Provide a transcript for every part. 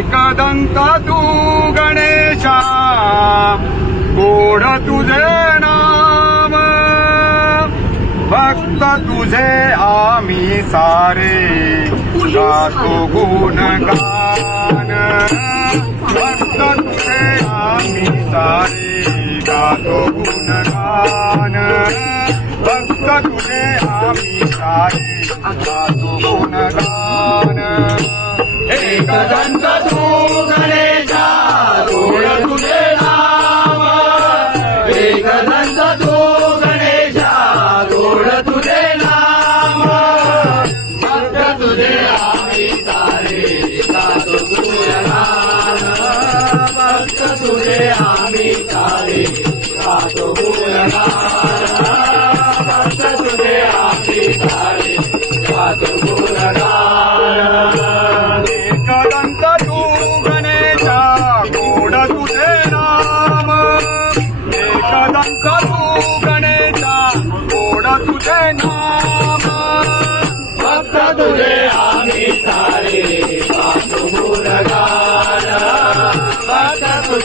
एकदंत तू गणेशा गोड तुझे नाम. भक्त तुझे आम्ही सारे. गातो गुणगान. भक्त तुझे आम्ही सारे. गातो गुणगान. भक्त तुझे आम्ही सारे. गातो गुणगान. एकदंत तू गणेशा गोड तुझे नाम. एकदंत तू गणेशा तुझे नाम. भक्त तुझे आम्ही सारे भक्त तुझे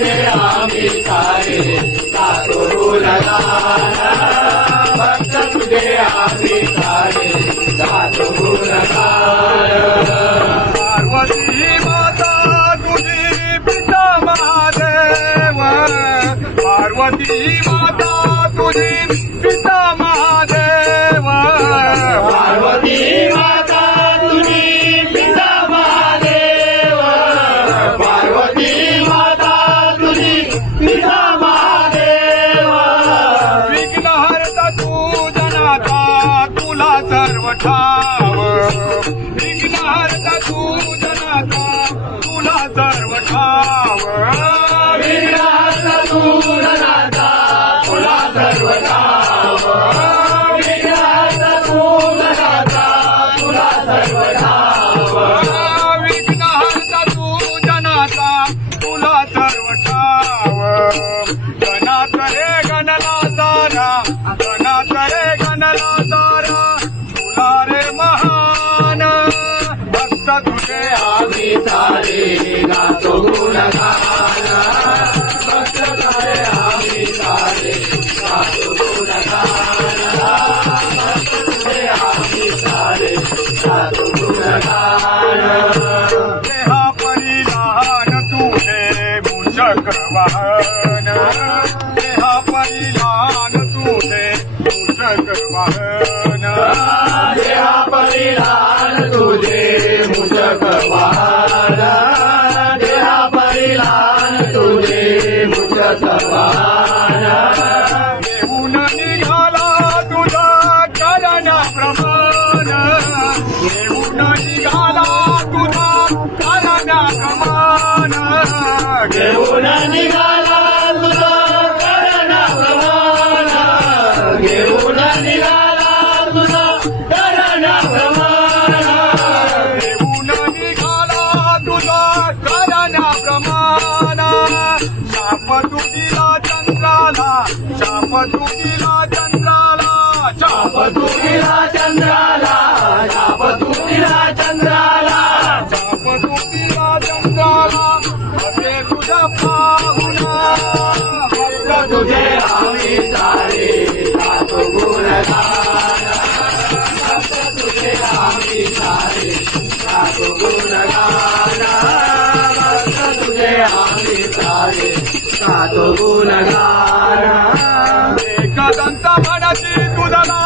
आम्ही सारे गातो भक्त तुझे आम्ही सारे गातो पार्वती माता तुझी पिता महादेव पार्वती माता तुझी पिता महादेव पार्वती माता सर्व ठाव विघ्नहर्ता तू जनाचा तुला सर्व ठाव सारे गातो गुणगान भक्त तुझे आम्ही सारे गातो गुणगान भक्त तुझे आम्ही सारे गातो गुणगान देहा परिधान तुझे मूषक वाहन देहा परिधान तुझे मूषक वाहन देहा परिधान तुझे तुझे मूषक घेऊन निघाला तुझा करण्याप्रमाण घेऊन निघाला शाप चंद्राला शाप तू चंद्राला शाप तू चंद्राला शाप तू चंद्राला असे तुझा पाहुणा फक्त तुझे आम्ही सारे गातो गुणगान तुझे आम्ही सारे गातो गुणगान फक्त तुझे आम्ही सारे गातो गुणगान అదంతా మనసి కుదరా